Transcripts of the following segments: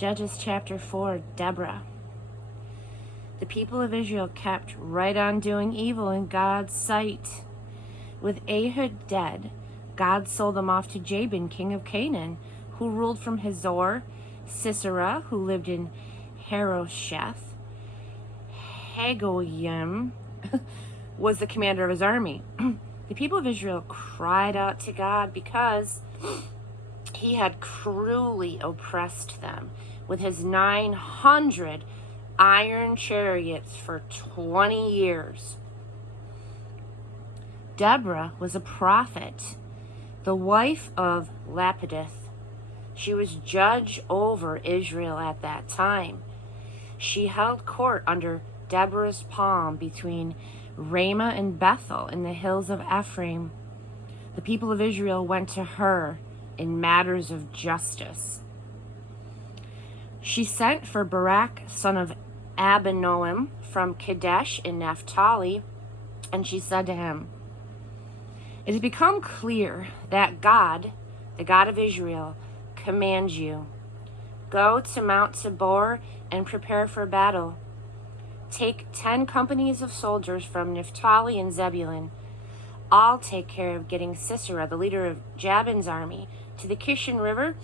Judges chapter 4, Deborah. The people of Israel kept right on doing evil in God's sight. With Ehud dead, God sold them off to Jabin, king of Canaan, who ruled from Hazor. Sisera, who lived in Harosheth. Hagoyim was the commander of his army. The people of Israel cried out to God because he had cruelly oppressed them with his 900 iron chariots for 20 years. Deborah was a prophet, the wife of Lapidith. She was judge over Israel at that time. She held court under Deborah's palm between Ramah and Bethel in the hills of Ephraim. The people of Israel went to her in matters of justice. She sent for Barak, son of Abinoam, from Kadesh in Naphtali, and she said to him, "It has become clear that God, the God of Israel, commands you, go to Mount Tabor and prepare for battle. Take 10 companies of soldiers from Naphtali and Zebulun. I'll take care of getting Sisera, the leader of Jabin's army, to the Kishon River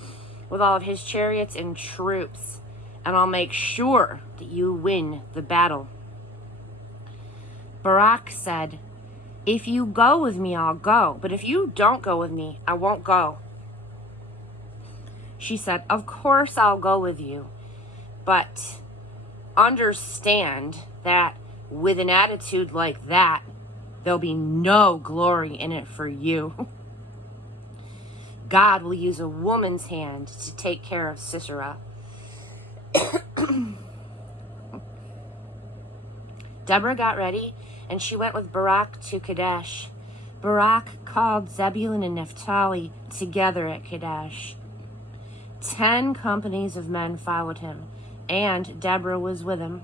with all of his chariots and troops, and I'll make sure that you win the battle." Barak said, "If you go with me, I'll go, but if you don't go with me, I won't go." She said, "Of course I'll go with you, but understand that with an attitude like that, there'll be no glory in it for you. God will use a woman's hand to take care of Sisera." Deborah got ready, and she went with Barak to Kadesh. Barak called Zebulun and Naphtali together at Kadesh. 10 companies of men followed him, and Deborah was with him.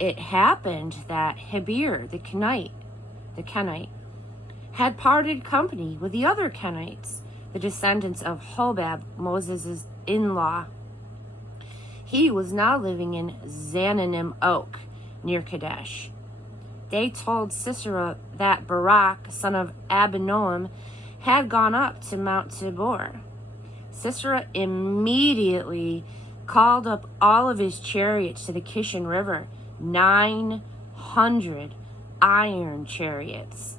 It happened that Heber, the Kenite, had parted company with the other Kenites, the descendants of Hobab, Moses' in-law. He was now living in Zananim Oak, near Kadesh. They told Sisera that Barak, son of Abinoam, had gone up to Mount Tabor. Sisera immediately called up all of his chariots to the Kishon River, 900 iron chariots,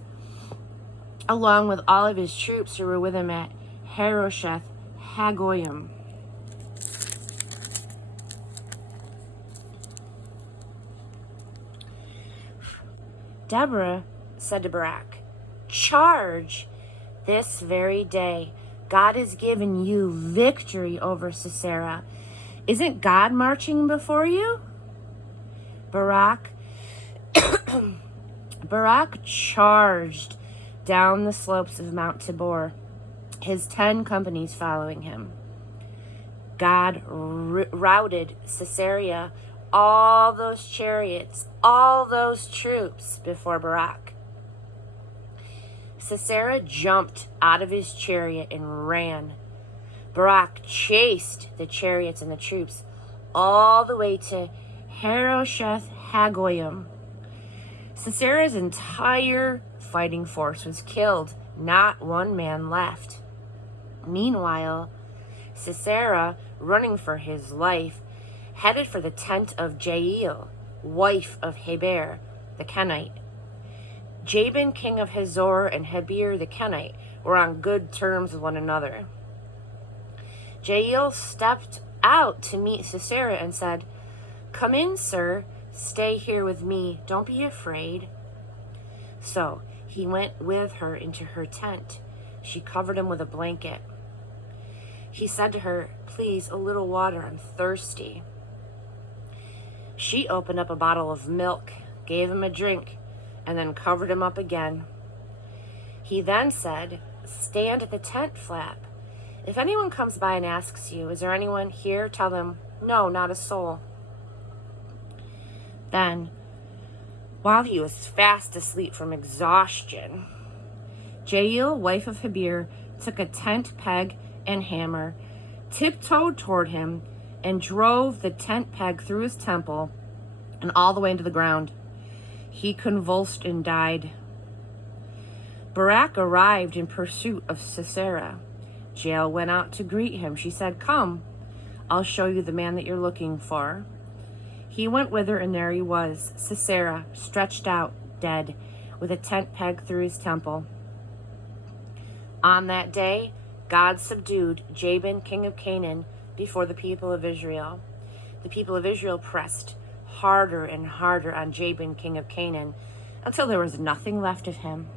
along with all of his troops who were with him at Harosheth Hagoyim. Deborah said to Barak, "Charge this very day. God has given you victory over Sisera. Isn't God marching before you?" Barak charged down the slopes of Mount Tabor, his 10 companies following him. God routed Sisera, all those chariots, all those troops before Barak. Sisera jumped out of his chariot and ran. Barak chased the chariots and the troops all the way to Harosheth Hagoyim. Sisera's entire fighting force was killed, not one man left. Meanwhile, Sisera, running for his life, headed for the tent of Jael, wife of Heber, the Kenite. Jabin, king of Hazor, and Heber, the Kenite, were on good terms with one another. Jael stepped out to meet Sisera and said, "Come in, sir. Stay here with me. Don't be afraid." So he went with her into her tent. She covered him with a blanket. He said to her, "Please, a little water. I'm thirsty." She opened up a bottle of milk, gave him a drink, and then covered him up again. He then said, "Stand at the tent flap. If anyone comes by and asks you, 'Is there anyone here?' tell them, 'No, not a soul.'" Then, while he was fast asleep from exhaustion, Jael, wife of Heber, took a tent peg and hammer, tiptoed toward him, and drove the tent peg through his temple and all the way into the ground. He convulsed and died. Barak arrived in pursuit of Sisera. Jael went out to greet him. She said, "Come, I'll show you the man that you're looking for." He went with her, and there he was, Sisera, stretched out, dead, with a tent peg through his temple. On that day, God subdued Jabin, king of Canaan, before the people of Israel. The people of Israel pressed harder and harder on Jabin, king of Canaan, until there was nothing left of him.